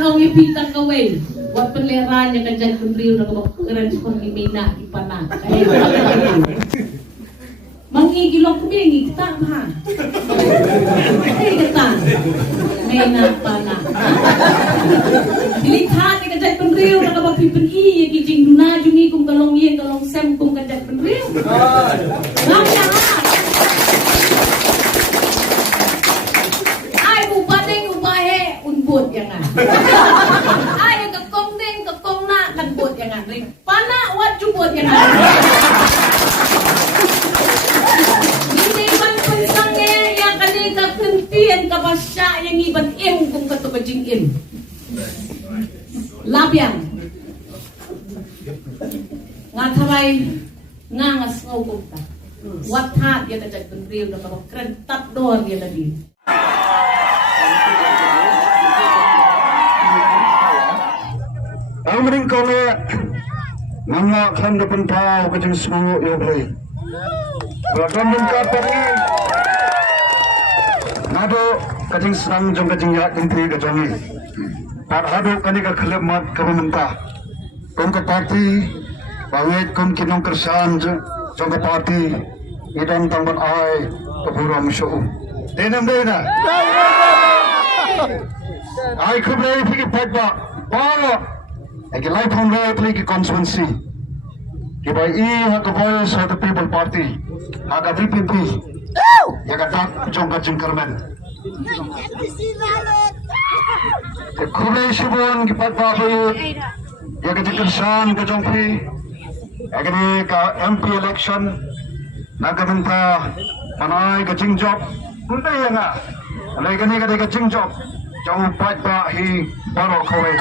ang ipitang gawin. Huwag panlerahan niya ka dyan kung riyo na kapag kung himina, ipana. Mangigilong ko yung ngita ha. Ay, gata. May napana. Dilithati ka dyan kung riyo na kapag pipin-iya, kijing dunadyo ni kung kalong yin, kalong sem kung ka dyan kung riyo. Ngapya ha. Ay, upadeng ubahe, unbot yan nga. Ay, kakong din, kakong na, nagbot yan nga. Pana, what you bot yan nga. Hindi man pansang yang kanina kuntian kapasya yang iban im kung kato ka jingin. Labyang. Nga taray, nga ngaw kong ta. Wathat yan na dyan kung riyo na kapag krentap doon yan na din. Ang maring ko nga klan na pantao ka dyan sumungo yung rin. Wala mong kapari. Nado kajing serang jong kajing yak intri kajongi. Parhado kani ka kalemat kamamanta. Kung ka parti, bangit kung kinong kersan jong ka parti, idang tangban ay kapuram show. Denam dena. Ay kublay pigi pagba. Para. Ay kilay pangray pigi constituency. Kibai hakaboy sa the People Party, haka VPP, yakatak jong kajing karmen. Kulay sibon kipagbabayot, yakajing kersan kajong pi, yakani ka MP election, nagaminta panay kajing job, kunday nga, alay kani kajing job, jong pagba hi baro kaway.